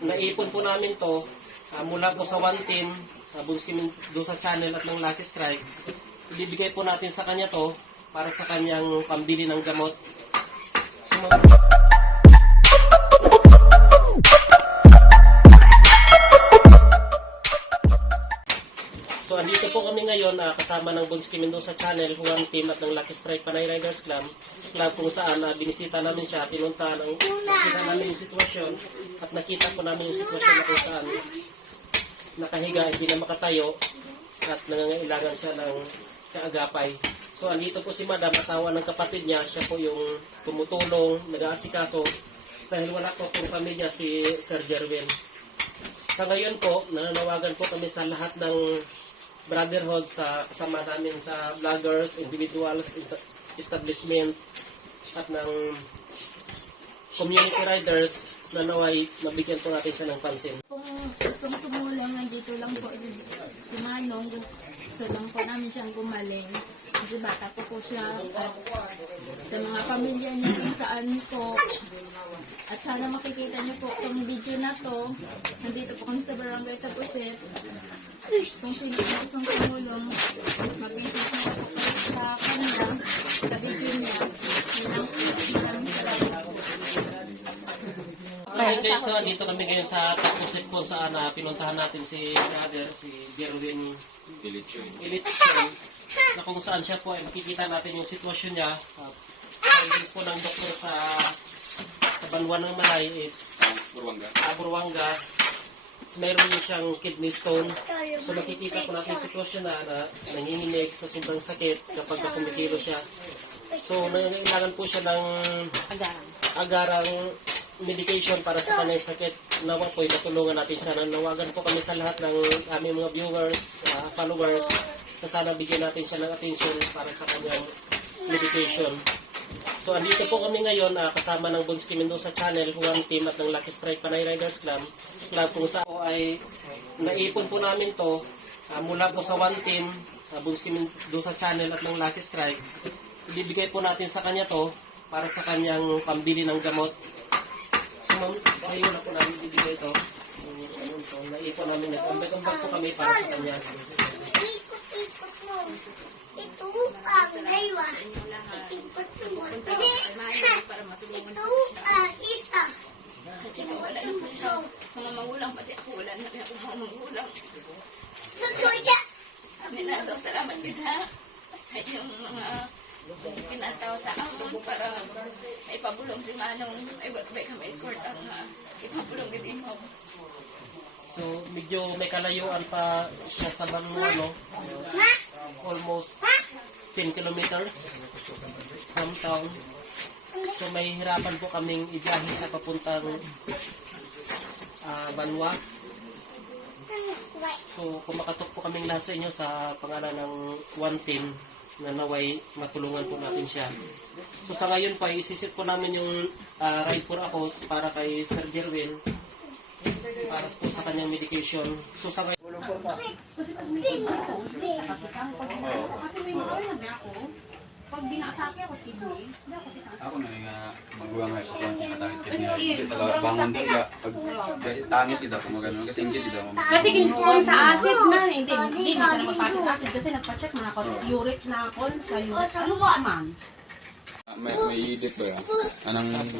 Naipon po namin to mula po sa One Team, sa Bunskimin do sa channel at ng Lucky Strike. Ibibigay po natin sa kanya to para sa kanyang pambili ng gamot. So andito po kami ngayon kasama ng Bunskimin do sa channel, One Team at ng Lucky Strike Panay Riders Club kung saan binisita namin siya, tinunta nakita namin yung sitwasyon at nakita po namin yung sitwasyon na kung saan nakahiga, hindi na makatayo at nangangailangan siya ng kaagapay. So andito po si Madam, asawa ng kapatid niya, siya po yung tumutulong, nag-aasikaso dahil wala po pong pamilya si Sir Jerwin. Sa ngayon po, nananawagan po kami sa lahat ng brotherhood, sa kasama namin sa vloggers, individuals, establishment at ng community riders na naway mabigyan po natin siya ng pansin. Kung gustong tumulong, nandito lang po si Manong. Gusto lang po namin siyang gumaling. Kasi bata po siya. At sa mga pamilya niya kung saan po. At sana makikita niyo po itong video na to. Nandito po kami sa Barangay Tapusit. Kung sino po gustong tumulong, mag-visit niyo po kayo sa kanya, sa video niya. Maraming salamat po. Okay guys, so dito kami ngayon sa Tapusit po saan pinuntahan natin si brother, si Jerwin Ilitchoy, na kung saan siya po ay makikita natin yung sitwasyon niya. Ang po ng doktor sa Banwa ng Malay is Burwanga. Meron din siyang kidney stone. So makikita po natin yung sitwasyon na nanginginig sa sobrang sakit kapag kumikilo siya. So nangangailangan po siya ng agarang medication para sa kanyang sakit. Nawa po, matulungan natin siya. Nanawagan po kami sa lahat ng aming mga viewers, followers, na sana bigyan natin siya ng attention para sa kanyang medication. So, andito po kami ngayon kasama ng Bunskimin do sa channel, One Team at ng Lucky Strike Panay Riders Club kung saan po ay naipon po namin to mula po sa One Team, Bunskimin do sa channel at ng Lucky Strike. Ibibigay po natin sa kanya to para sa kanyang pambili ng gamot. Sa iyo na po namin bibigay ito. Naipon namin. Nag-ambag po kami para sa kanya. Ikot-ikot mo. Ito ang daywa. Ikot mo. Ito ang isa. Kasi wala na po siya. Mga magulang, pati ako wala na ako mga magulang. Sutuya. Minadaw, salamat kita sa iyong mga kinataw sa amon para ipabulong si Manong. Ay, wala ba kami court ang ipabulong din mo. So, medyo may kalayuan pa siya sa Banwa, no? Almost 10 kilometers from town. So, may hirapan po kaming ibiyahe sa papuntang Banwa. So, kumakatok po kaming lahat sa inyo sa pangalan ng One Team na naway matulungan po natin siya. So, sa ngayon pa, isisit po namin yung ride for Akos para kay Sir Jerwin para po sa kanyang medication. So, sa ngayon... Kasi may mga na ako. Pag binatake ako, kidney, hindi ako pitang. Ako na nga magbuwang nga sa siya natakit kidney. Talaga bangon din ka. Pag tangis ida kung magano kasi hindi ida mo. Kasi kung sa acid man, hindi na sana magpapit acid kasi nagpa-check na ako. Uric na ako sa uric. Ano ba man? May idip ba yan? Anong...